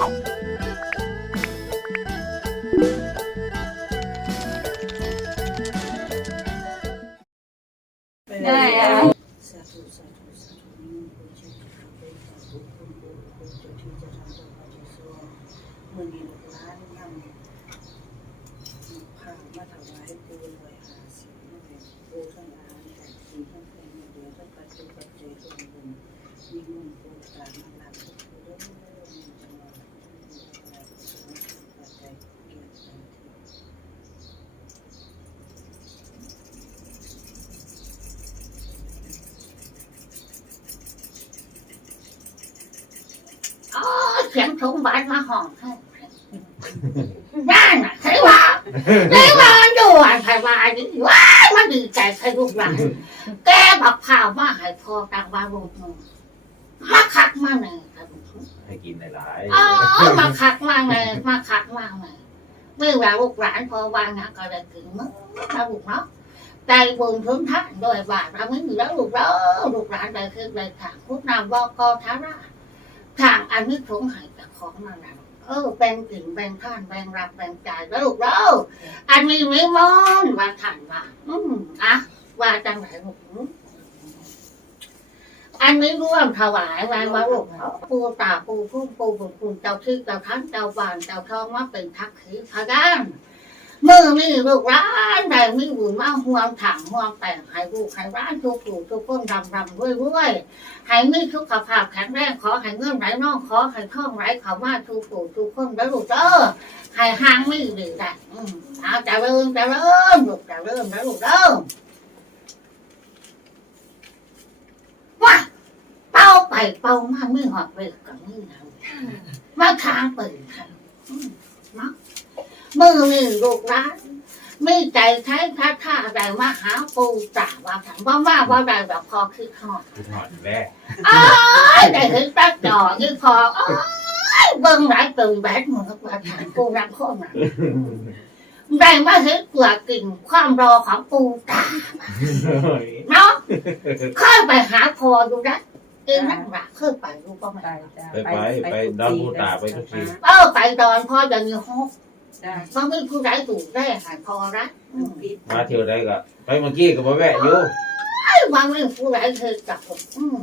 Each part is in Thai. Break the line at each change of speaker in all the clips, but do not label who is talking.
ไเสี
ยง
สมบัติมาห้องให้นั่นน่ะใช่ว่าใช่ว่าด้วยใช่ว่าดีว้ายมันดีใจใครลูกหลานแกบักข่าวมาให้พอตังว่าลูกหนูมาคักมาเลยครับ
ให้กินหลาย
อ๋อมาคักมาเลยมาคักมาเลยเมื่อว่าลูกหลานพอวางงานก็เลยถึงมั้งเราลูกเนาะใจบุญทุนทันโดยบาทเราไม่มีแล้วลูกแล้วลูกหลานได้คือได้ทางพุทธนามบอกกทารา ทางอันนี้สงหายจากของนั่นแหละเออแบ่งกลิ่นแบ่งท่านแบ่งรับแบ่งใจายแล้วลูกเราอันนี้ไม่มอนว่าท่านว่า อืมอะว่าจังไหนลูกอันนี้ร่วมถวายไว้ว่าลูกปูตาปูพุ่มปูบุญคุณเจ้าที่เจ้าท่านเจ้าบานเจ้าทองมาเป็นทักขีพยาน มือนี่ลูกร้านใดมีบุญมาห่วงถังห่วงแต่งให้ลูกให้ร้านทุกผู้ทุกคนรำรำด้วยด้วยๆให้มีสุขภาพแข็งแรงขอให้เงื่อนไหลน้องขอให้ท่องไหลเขามาทุกผู้ทุกคนแล้วลูกเด้อให้ห่างไม่ดีได้อืมเอาจะเริ่มจะเริ่มลูกจะเริ่มแล้วลูกเด้อว้าเป้าไปเป้ามาไม่หอดเวกกับนี่นะมาทางเปิดค่ะอืมเนาะ มือนี่ลูกร้านไม่ใจใช้ท่าท่าใดมาหาปูจ่าว่าถังว่าว่าว่าใดแบบพอคือหอด
คือถอดแรก
อ้ายได้เห็นตาจอยี่พออ้ายเบิ่งหลายตื่นแบดเหมือนกับว่าถามปูรังโคมน่ะได้มาเห็นเกลือกินความรอของปูตาเนาะเคยไปหาพอดูนะเองนั่งหลักเคยไปดูก็ไม่
ไปจ้ะ
ไปไปไปดอนภูตาไปทุกที
เออไปดอนพอจะมีฮก
จ้ะ
มันไม่ผู้ใดถูกได้หายพอละอืม
มาเที่ยวได้ก็ไปเมื่อกี้ก็มาแวะอยู่
ไอ้มันไม่ผู้ใดเคยจับผมอืม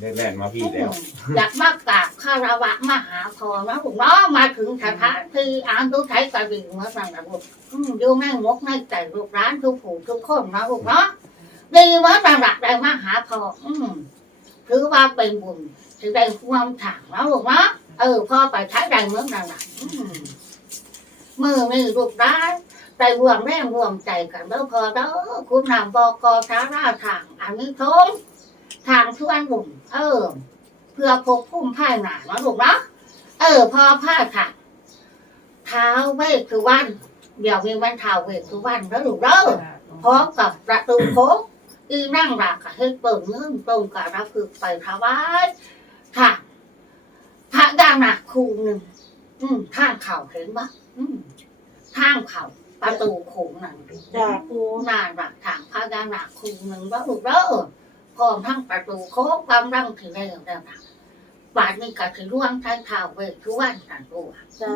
แรกๆมาพี่แล้ว
อยากมากราบคารวะมหาพรนะผมเนาะมาถึงสถานที่อ่านดูใช้กระดิ่งมาสั่งระบบอืมอยู่ในงกในใจลูกร้านทุกผู้ทุกคนนะลูกเนาะดีมาสั่งระได้มหาพรอืมถือว่าเป็นบุญถือได้ความถังนะลูกเนาะเออพ่อไปใช้ได้เหมือนกันนะอืม มือนี่ลูกร้านใจรวมแรงรวมใจกันแล้วพอเด้อคุณนำบอกอสาราทางอันนี้ทงทางทุกอันบุ่มเออ เพื่อพกพุ่มผ้าหนาเนาะลูกเนาะเออ พอผ้าค่ะเท้าเวทคือวัน เดี๋ยวมีวันเท้าเวทคือวันแล้วลูกเด้อพร้อมกับประตูโค้งอีนั่งหลักกับเฮ็ดเปิดเงื่อนตรงกับรับคือไปถวายค่ะ พระดางหนักคูหนึ่งอืมข้างเข่าเห็นปะอืม ข้างเข่าประตูโค้งนั่น
จ้าปู
นานหลักทางพระดางหนักคูหนึ่งแล้วลูกเด้อพร้อมทั้งประตูโค้งความรังถึงได้แล้วนะบาดนี้ก็ถึงร่วงท้ายเท้าเวททุกวันกันตัว
จ้า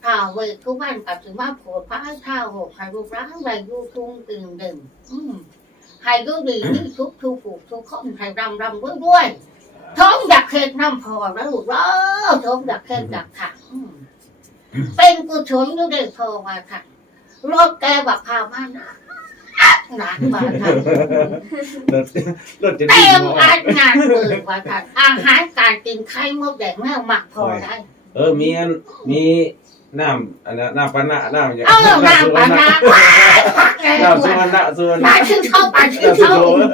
เท้าเวททุกวันก็ถึงว่าโผล่พระเท้าหกให้รูปร่างใบยูทุ่งตื่นดื่มอืมให้ดูดีนี่ทุกทุกผูกทุกคนให้รำรำด้วยด้วยท้องอยากเค็ดน้ำพอแล้วลูกเอ้อท้องอยากเค็ดอยากขังอืม เป็นกุศลอยู่เด็กพอมาค่ะรถแกบักพามานะหนักมาค่ะ
รถรถจะ
เต็
ดิ้น
ม
บ่
อันงานเลยว่าท่านอาหารการกินไข่มดแดงแม่หมักพอได้
เออมีอันมีน้ำอันนั้นน้ำปานะน้ำอย่าง
เออน้ำปานาว้ายพักแก
น้ำ
ด้
สุ
ว
วร
ย
รณะสุวรรณะ
ปลาชื่อเขาปลาชื่อ
น้ำสุ
เขา
โข
ก็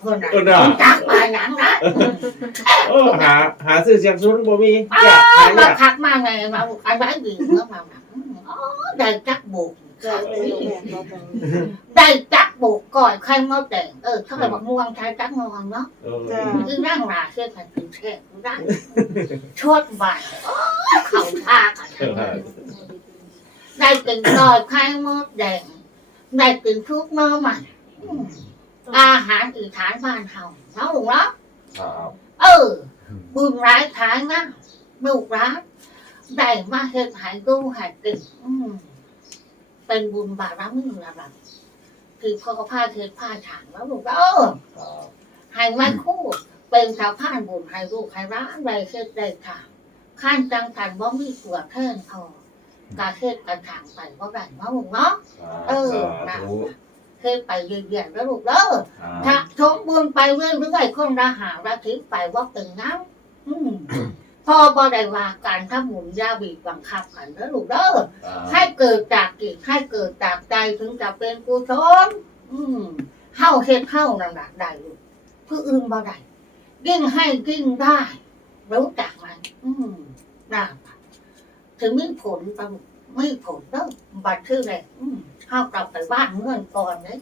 เพื่อน
เออน่ะ
น่ะจักปลาหนังนะ
เออหาหาซื้อเสียงซุนบ่มี
อ้า
อยากหาว
มา
อยาก
คักมาไงมาอันไว้ดีเมื่อมาอ๋อได้จักบุก
จ้าเต็มแม่ก็ต้อง
ได้จักบุกก่อนไข่มดแดงเออถ้าแบบม่วงใช้จักงอนเนาะ
เออ
คือนั่งราเชื่อกันถึงเทพได้ชดบ่ายโอ้ยเข่าท่ากัน
เออ
ได้กินก่อยไข่มดแดงได้กินทุกมื้อใหม่อืม อาหารอีสานบ้านเฮาเนาะลูกเนาะ
ครับ
เออ บุญร้ายขายนะลูกรักได้มาเฮ็ดใหายดูใหายติดอืมเป็นบุญบารมีระดับคือพ่อผ้าเทศผ้าฉางแล้วลูกเออ
ครับ
ให้มันคู่เป็นชาวผ้านบุญให้ลูกให้ร้านได้เฮ็ดได้ค่ะขั้นจังกันว่ามีตัวเทินพอกาเฮ็ดกันทางไปว่าได้เนาะลูกเนาะเออ
สาธุ
เฮ็ดไปเรื่อยๆแล้วลูกเด้อ
ค
ถ้า
รับ
ชมบุญไปเรื่อยๆคนละหาระทิไปว่าเป็นน้ำอืมพอบ่ได้ว่าการทำบุญอยาบีบบังคับกันเด้อลูกเด้อให้เกิดจากจิตให้เกิดจากใจถึงจะเป็นกุศลอืมเฮาเฮ็ดเฮานั่นล่ะได้ลูกผู้อื่นบ่ได้ยิ่งให้ยิ่งได้รู้จักไหมอืมน่าถึงมีผลปะไม่ผลเด้อบัดชื่อเลยอืม เฮากลับไปบ้านเงื่อนก่อนเลย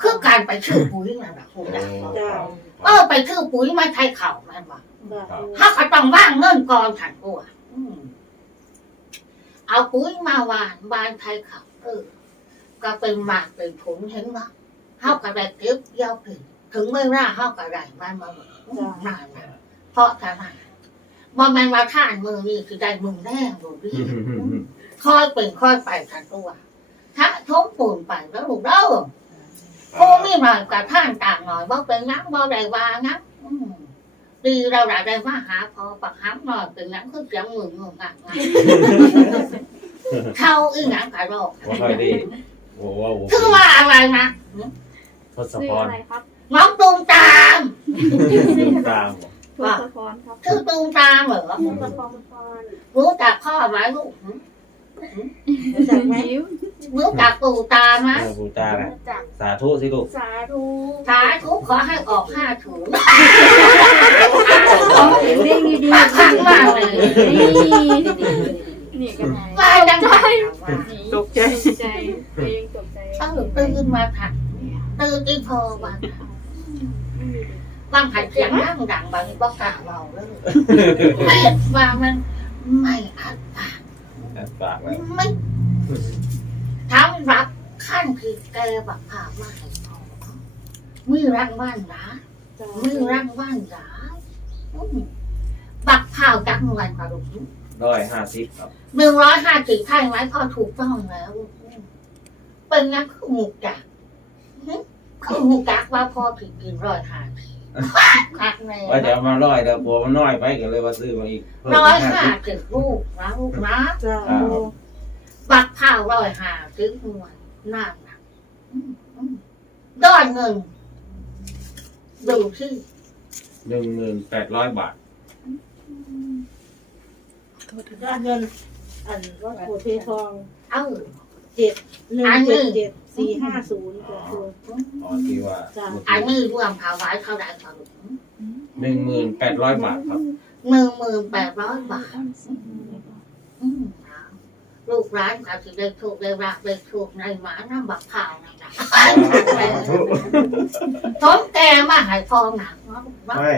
คือการไปชื่อปุ๋ยนั่นแหละคุณจักบ่
จ้า
เออไปชื่อปุ๋ยมาใช้เข่าแม่นบ่
จ้า
ถ้าเขาต้องว่างเงินก่อนฉันกลัวอืมเอาปุ๋ยมาวานวานใช้เข่าเออ ก็เป็นหมากเป็นผลเห็นบ่เฮาก็ได้เก็บเกี่ยวถึงถึงเมื่อหน้าเฮาก็ได้มันมาหมดอืมนานนะเพราะทำไมบ่แม่นว่าท่านมือนี่คือได้มึงแน่ดูดิอืมค่อยเป็นค่อยไปฉันตัว ถ้าทมปูนไปแล้วลูกเด้อผู้มีหน่อยกับท่านต่างหน่อยบ่เป็นนักบ่ได้ว่านักอืมดีเราได้ได้มาหาพอปักหำหน่อยเป็นนักคือเสียงมือมืองักงักเข้าอีหยังกะโรค
ว่าค่อยดีโอ้โห
คือว่าอะไรนะ
ทศ
ชื่
พ
อ
ร
อะไรครับ
น้องตูมตาม
ตาม
ทศพรครับ
คือตูมตามเหรอ
ทศพร
รู้จักพ่อไหมลูก
รู้จักไหม
ยิ้ว
รู้จักปู่ตาไหม
เออบูตาแหละ
จาก
สาธุสิลูก
สาธุ
สาธุขอให้ออกห้าถุง
เร่งดีดี
ปากพังมากเลย
นี่นี่กันไง
ว่าจังไง
ตกใจ
ตกใจเองตกใจ
เออตื่นมาถักตื่นที่พอวันถักบางหันเสียงดังดังบางก็กล่าวเราเลยว่ามันไม่อัดปาก
ฝากไว้
ไม่ทำรับขั้นคือแกบักผ่ามาให้พอมือรังว่านนะมือรังว่านนะอืมบักเผาจากหน่วยกระดูก
ร้อยห้าสิบครับ
หนึ่งร้อยห้าสิบไทยไหมพอถูกต้องแล้วอืมเป็นงั้นคือหมูกักหึคือหมูกักว่าพอผิดกินร้อยห้าสิบ คักแน่
ว่าจะเอามาร้อยแต่บัวมันน้อยไปก็เลยว่าซื้อมาอีกเพิ่ม
ร้อย
อีก
ห้า
สิบ
สิบลูกนะลูกนะ
จ้า
บักข้าวร้อยห้าสิบหน่วยน่าหนักอืมอืมด้อนเงินดูที่
หนึ่งหมื่นแปดร้อยบาท
ด้านเงินอันว่าโคเททอง
เอ้า
เจ็ดหนึ่งเจ็ดเจ็ด สี่ห้าศูนย์จ้า
อ๋อที่ว่า
อันนี้รวมภาวะเท่าไหร่ครับลูก
หนึ่งหมื่นแปดร้อยบาทครับ
หนึ่งหมื่นแปดร้อยบาทอืมเอาลูกร้านเขาจะได้ถูกได้รักได้ถูกในหมาน้ำบักข้าวนั่นแหละท้องแกมาใหายฟองหนักเนาะเนาะ
ไม่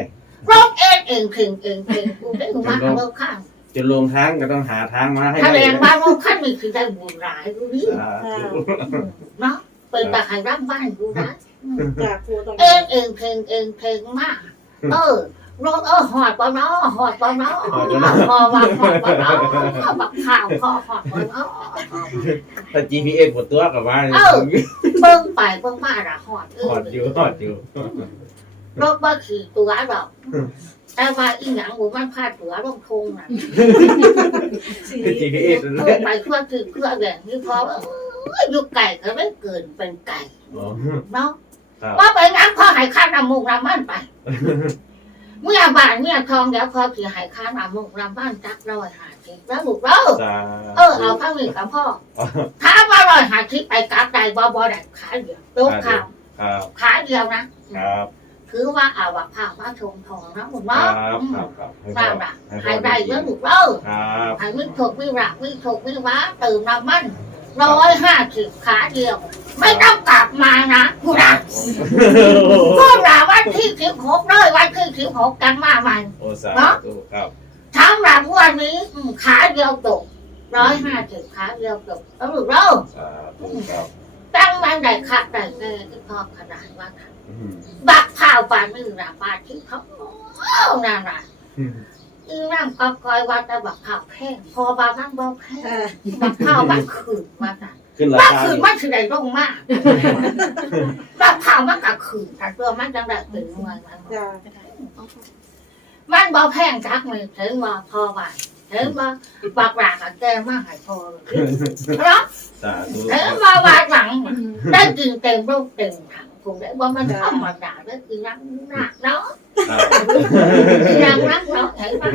ร้องเองเองถึงเองถึงกูได้มาเอาเบอร์ข้าง
จะลงทางก็ต้องหาทางมาให้
ถ้า
ได้
แรงว่าเราขั้นมีคือได้บุญร้ายดูดิ
สาธุ
เนาะเป็นตาใครรับบ้านดูนะ
จากโคตอง
เองเองเพลงเองเพลงมาก เออรถเออหอดปะเนาะหอดปะเนาะหอดว่าหอดปะเนาะบักข่าวคอหอดปะเนาะ
ถ้า GPS หมดตัวกับว่า
เอ้าเบิ่งไปเบิ่งมาละหอดเอ
หอ
อ
ดอยู่หอดอยู่
รถบ่ขี่ตัวดอกแต่ว่าอีหยังบุมันพาดตัวลงทงน่ะ
คือ GPS
เอ
นั่น
อ
แหละ
ไปทั่วถึงเพื่อแบบนี้เพราะว่าอยู่ไก่ก็ไม่เกินเป็นไก่
อ๋อ
เนาะ
ครับ
ว่าไปงั้นพอหายค่าน้ำมูกน้ำมันไป เมื่อบานเมื่อทองเดี๋ยวพอผีหายค่าน้ำมูกน้ำมันจักร้อยหาสิบแล้วลูกเด้อ
สา
เออเอาพระมีกับพ่อถ้าว่าร้อยหาสิบไปกลับได้บ่บ่ได้ขาเดียวตัวข่าว
ครับ
ขาเดียวนะ ครับ ถือว่าเอาวักผ้ามาชมทองนะลูก
ครั
เนาะ
บครับครับให้
นั่น
พ่อ
ล่ะ
ให้
หา
พ่
ย
อ
ได้เยอะลูกเด้อ
ครับ
หายวิถกวิรักวิถกวิว้าตื่นน้ำมันร้อยห้าสิบขาเดียว ไม่ต้องกลับมานะกูนะพวกเราวันที่สิบหกเลยวันที่สิบหกกันมาใหม่
โอ้สาธุครับ
ทั้งหลังวันนี้อืมขาเดียวตกร้อยห้าสิบขาเดียวตกแล้วลูกเรา
สาธุครับ
ตั้งมันได้ขาดได้เงินที่พ่อขนาดว่าค่ะ
อืม
บักข้าวปลาหนึ่งละปลาที่เขาเอานั่นน่ะอีนั่งกอกอยว่าจะบักข้าวแพงพอบานั่งบ่แพง
ค่ะ
บักข้าวมันขืนมาจ้ะ
ขึ้นรา
ว่า
คา
ขืนมันคือได้ลงมากบักข้าวมันก็ขืนแต่ตัวมันจังได้เป็นมวยมัน
จ้า
มันบ่แพงจักมือถึงว่าพอไหวถึงว่าบักหลากอะแกมากให้พอเพราะ
สาธุ
ถึงว่าบาดหลังได้กินเต็มรูปเต็มถัง คงได้ว่ามันธรรมดาได้คือรักหนักเนาะ
ครับ
ยังรักเนาะเห็นปะ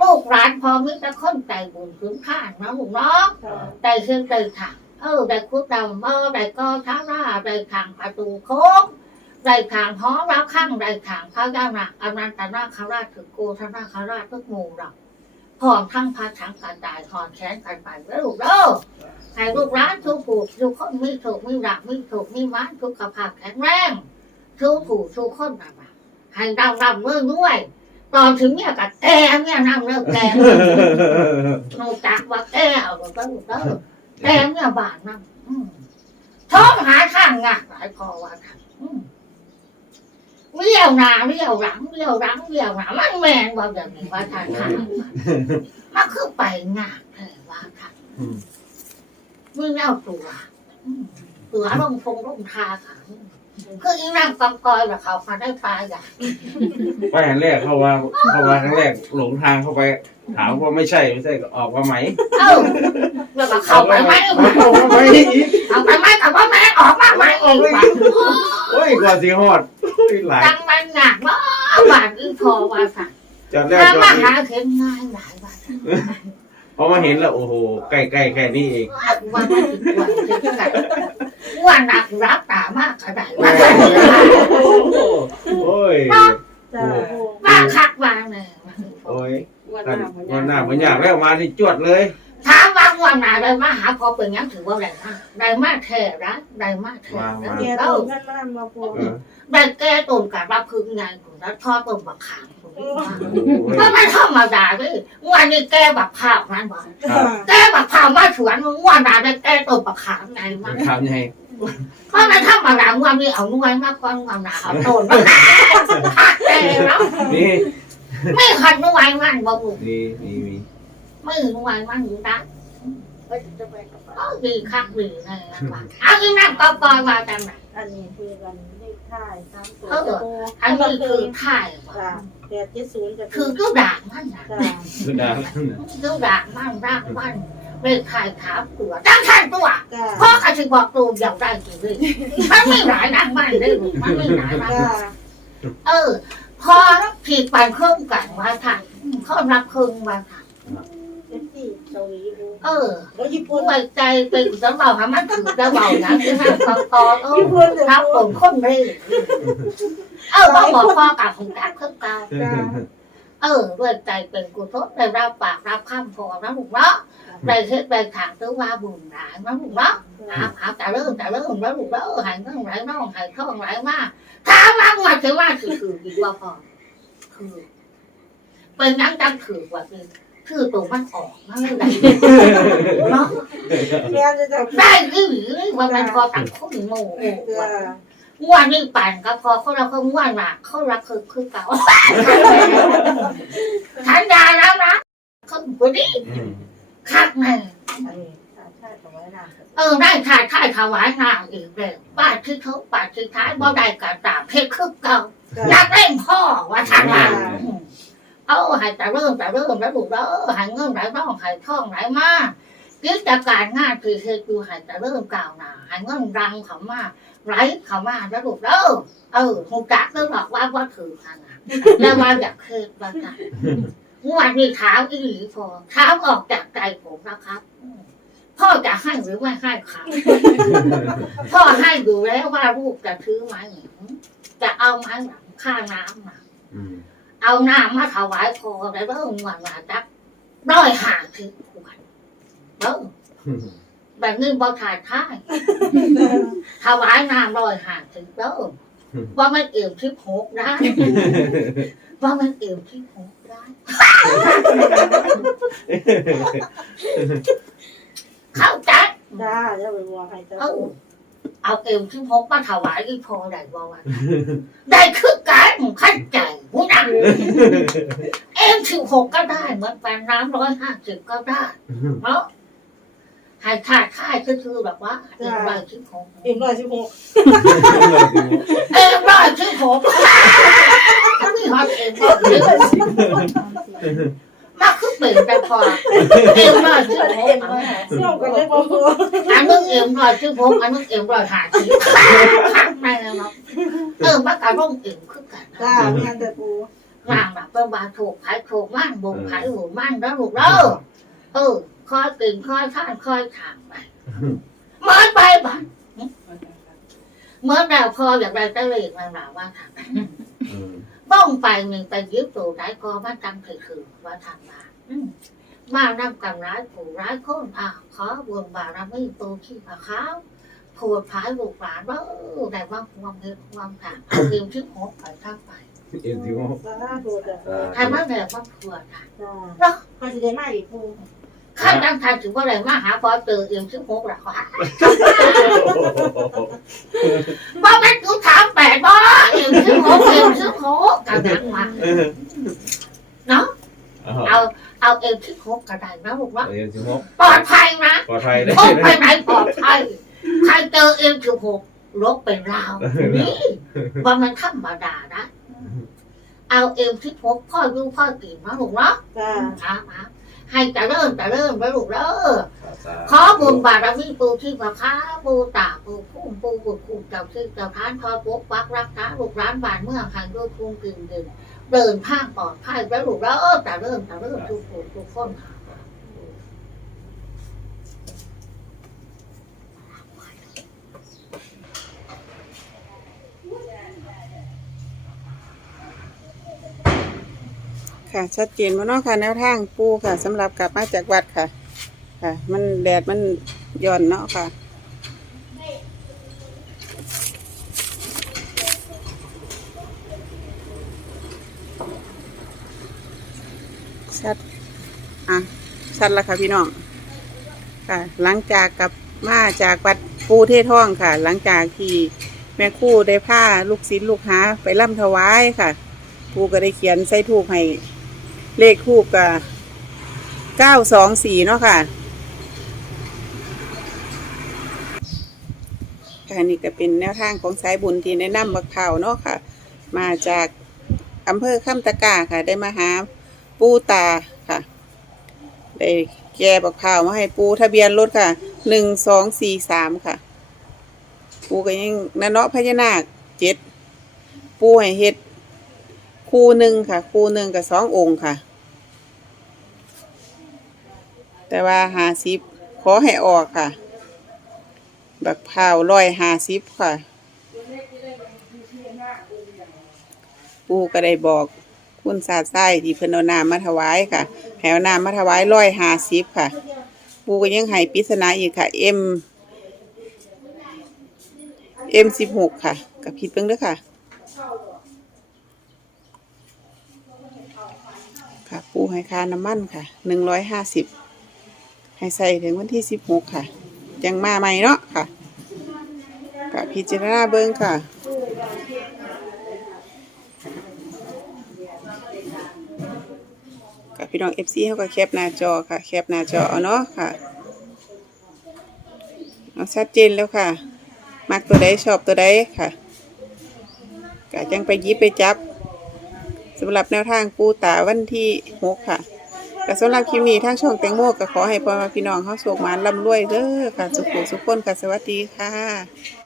ลูกหลานพอมิตรคนใจบุญคุณค่าเนาะลูกเนาะ
ค่ะ
ใจเชื่อใจถังเออได้คุดดำเออได้ก็ช้าหน้าได้ทางประตูโค้งได้ทางห้องรับข้างได้ทางพระยาหนาอนันตนาคราชถึงโกธนาคราชทุกหมู่เรา พร้อมทั้งพาทั้งการตายหอนแขนกันไปแล้วลูกเด้อให้ลูกร้านทุกผู้ทุกคนมีถูกมีหลักมีถูกมีม้านทุกขภาพแข็งแรงทุกผู้ทุกคนแบบให้ดำดำเมื่อด้วย ตอนถึงเนี่ยกับแกเนี่ยนั่งเลิกแกโนจักว่าแกเอาหรือเปล่าเออแกเนี่ยบาดนั่งอืมท้องหาข้างงานหลายพอว่าทำอืม เลี้ยวหนาเลี้ยวหลังเลี้ยวหลังเลี้ยวหนามันแมงว่าแบบนี้ว่าทานทานมันคือไปงานเลยว่าทาน
อืม
มึงเอาตัวอืมตัวลงทงลงทาค่ะคืออีนั่งกองกอยแบบเขามาได้ปลาอย่าง
ไปอันแรกเข้าว่าเข้าว่าครั้งแรกหลงทางเข้าไป ถามว่าไม่ใช่ไม่ใช่ก็ออกมาไหม
เอ้าแล้วก็เข้าไปไหม
ออกมาไหมอีก
เข้าไปไหมกับว่าแม่ออกมาไหม
ออกไปอีกโอ้ยกว่าสีหอดโอ้ ยหลาย
จังมันหนักมากบาดอีพอว่าค่ะ
จอดแรก
ถ้า
จอ
มา
ดอี
หากเข็มง่ายหลายบาท
พอมาเห็นแล้วโอ้โหใกล้ๆแค่นี้เอง
ว่ามันติดกว่าที่ไหนว่าหนักรับตามากขนาดว่า
โอ้ย
จ้า
ว่าคักว่าเนี่ย
โอ้ย
วันห
กัน
น้า
วันหน้ามันอยากแล้วมาที่จวดเลย
ถามว่าวันไหนได้มาหาพอเป็นยังถือว่าอะไรนะได้มาแท้นะได้มาแท้
แก
แล้
ตัว
ว
เงินมามาพอ
เออ
ได้แก้ต้นกับรับพึ่งไงผมแล้วทอดต้นบักขามผม
โอ้ย
ก็ไม่ธรรมดาเลยวันนี้แก้บักข้าวนั่นบอก
ค่ะ
แก้บักข้าวมาสวนวันไหนได้แก้ต้นบักขามไงมา
ถามยังไง
เพราะไม่ธรรมดาวันนี้เอานวยมากกว่าวันไหนเอาต้นบักขามขาดแก้แล้ว
นี่
ไม่ขัดนวยมันบ่บุ
นี่นี่มี
ไม่นวยมันอยู่นะเออ ดีคักดีเลยนะว่าเอาอีนั่งก็ปล่อยมาจังไหน
อันนี้คือกันเลขท้ายสามตัว
เอออันนี้คือถ่ายว่ะ
จ้าแปดเจ็ดศูนย์จะ
คือก็ด่างมันนะ
จ้า
คือดา
ดูด่างมันร่างมันเป็นถ่ายขาวตัวตั้งถ่ายตัว
จ้า
พ่อก็จะบอกตัวเดียวได้กี่วิมันไม่หลายนางมันได้หรือมันไม่หลายนาง
จ้า
เออ พอผิดไปเครื่องกันว่าค่ะเขารับเครื่องว่าค่ะ
เอฟซีเกาหลีดู
เออ
โอ้ญี่
ผู้
ปุ่น
ไว้ใจเป็นจะเบาหามันถือจะเบานะที่ห้างตอนตอนเออ
ญี่ปุ่นเดี๋ยว
รับผมคนเลยเออมาบอกพ่อกับคุณจักเครื่องเก่าเออด้วยใจเป็นกุศลได้รับปากรับคำพอนะลูกเนาะได้เฮ็ดได้ทางตัวว่าบุญหลายนะลูกเนาะอาหาแต่เริ่มแต่เริ่มแล้วลูกแล้วหายเรื่องไรน้องหายท่องไรมากถามมาว่าถือว่าคือคือดีกว่าพอคือเป็นนังจังถือกว่าคือ คือตัวมันออกนั่นแหละเนาะ
แม่จะจะ
ได้หรือว่ามันพอตังคนโง่
จ้า
ง่วนนี่ปั่นก็พอเขาเราเขาง่วนหนักเขารักคือคือเก่าฉันยาแล้วนะเขาคนนี้คักแน่
อัน
เออได้ถ่ายถ่ายถวายนางอีกแล้วป้าที่อเขาป้าที่อท้ายบ่ได้กระตาเพชรคือเก่าอยากเล่นพ่อว่าทางว่า เอาให้แต่เริ่มแต่เริ่มแล้วลูกแล้วให้เงินไหลน้องให้ท่องไหลมากกิจการงานคือเฮ็ดอยู่ให้แต่เริ่มกล่าวหนาให้เงินรังเขามากไหลเขามากแล้วลูกแล้วเออหูจักเรื่องหรอกว่าว่าถือขนาดแล้วว่าอยากเฮ็ดว่ากันงวดนี้าอีหลีพอถาออกจากใจผมนะครับพ่อจะให้หรือไม่ให้ครับพ่อให้ดูแล้วว่าลูกจะซื้อไหมจะเอาไหมหลังค่าน้ำน่ะ
อืม
เอาน้ำมาถวายพอแล้วเริ่มวันว่าจักร้อยหาถึงขวดเริ่มแบบนี้บ่ถ่ายท้ายถวายน้ำร้อยหาถึงเริ่มว่ามันเอี่ยมที่หกได้ว่ามันเอี่ยมที่หกได้เข้าใจ
จ้าจะไปวัวใครจะ
เอาเอาเอวที่พกมาถวายอีพอได้บ่วะได้คือกันขั้นใจหูนัง
จ
เอ็มสิบหกก็ได้เหมือนแฟนน้ำร้อยห้าสิบก็ได้เนาะหายขาดค่ายก็คือแบบว่าเอ็มร้อยสิบหก
เอ็มร้อยสิบหก
เอ็มร้อยสิบหกมีฮอตเอ็มร้อยสิบหกมาคือเปลี่ยนแต่พอเอ็มร้อยสิบหก
เสี่ยวกันเลยบ่พอ
อันนึงเอ็มร้อยสิบหกอันนึงเอ็มร้อยห้าสิบข้างในเนาะเออมากระร่งเอ็มคือกัน
จ้าแม่นแต่ปู
ร่างแบบเป็นบาถูกขายถูกมั่งบุกขายหูมั่งแล้วลูกเด้อเออคอยกินคอยท่านคอยถามไปเมื่อไปบ้านเมื่อเราพออยากได้ตะเลกมันหนาว่าทางบ้องไปหนึ่งไปยึดตัวได้ก็มาจังถือถือว่าทางบ้านอืมมานำกันร้ายผู้ร้ายคนอะขอบุญบารมีตัวขี้ผาขาวผูดผายลูกหลานว่าเออแต่ว่าความเห็นความต่างเอาเรื่องที่หกไปข้างไป
เอ็นสิบหก
สาธุจ้ะ
ใครมาแบบว่าผัวค่ะ
จ้า
เนาะ
พอสิได้มาอีกปู
ข้าตั้งทางถึงว่าอะไรมาหาพอเจอเอ็มชื่อหกหลักว่าว่าแม่กูถามแปดบ่เอ็มชื่อหกเอ็มชื่อหกกันนังมาเนาะเอาเอาเอ็มชื่อหกกระไดนะลูกว่า
เอ็นสิบหก
ปลอดภัยนะ
ปลอดภัยได้
พกไปไหนปลอดภัยใครเจอเอ็มชื่อหกลบเป็นราวนี่ว่ามันธรรมดานะ เอาเอ็มชื่อหกพ่อยูพ่อตีนะลูกเนาะ
จ้า
ครับครับให้จะเริ่มจะเริ่มแล้วลูกเด้อขอบุญบารมีปูที่พระค้าปูตาปูพุ่มปูบุญคุมเจ้าชื่อเจ้าทานคอยปกปักรักษาลูกร้านบ้านเมืองทางด้วยคุ้มกึ่งดึงเดินทางปลอดภัยแล้วลูกแล้วแต่เริ่มแต่เริ่มทุกคนทุกคนค่ะ
ค่ะ ชัดเจนว่าน้องค่ะ แนวทางปูค่ะสำหรับกลับมาจากวัดค่ะ ค่ะ มันแดดมันย่อนเนาะค่ะชัดอะชัดแล้วค่ะพี่น้องค่ะ หลังจากกลับมาจากวัดปูเทท่องค่ะ หลังจากที่แม่คู่ได้ผ้าลูกศิษย์ลูกหาไปล่ำถวายค่ะครูก็ได้เขียนใส่ทูปให้ เลขทูปกับเก้าสองสี่เนาะค่ะค่ะนี่ก็เป็นแนวทางของสายบุญที่แนะนำบักเผาเนาะค่ะ มาจากอำเภอข้ามตะกาค่ะ ได้มาหาปูตาค่ะ ได้แก่บักเผามาให้ปูทะเบียนรถค่ะหนึ่งสองสี่สามค่ะ ปูก็ยังนนเนาะพญานาคเจ็ดปูให้เฮ็ด คู่หนึ่งค่ะ คู่หนึ่งกับสององค์ค่ะ แต่ว่าหาสิบขอให้ออกค่ะ บักพาวร้อยหาสิบค่ะ ปูก็ได้บอก คุณศาสตร์ไส้ที่เพิ่นเอาน้ำมาถวายค่ะให้เอาน้ำมาถวายร้อยหาสิบค่ะ ปูก็ยังให้ปริศนาอีกค่ะ M M สิบหกค่ะ กับผิดเพิ่งด้อค่ะ ค่ะ ปูให้ค่าน้ำมันค่ะหนึ่งร้อยห้าสิบให้ใส่ถึงวันที่สิบหกค่ะ ยังมาใหม่เนาะค่ะกับพิจารณาเบิ้งค่ะกับพี่น้องเอฟซีเขาก็แคปหน้าจอค่ะ แคปหน้าจอเอาเนาะค่ะเอาชัดเจนแล้วค่ะ มักตัวใดชอบตัวใดค่ะกะจังไปยิบไปจับ สำหรับแนวทางปูตาวันที่หกค่ะแต่สำหรับคลิปนี้ทางช่องแตงโมก็ขอให้พ่อแม่พี่น้องเขาโชคหมานร่ำรวยเด้อค่ะ สุขุสุขคนค่ะ สวัสดีค่ะ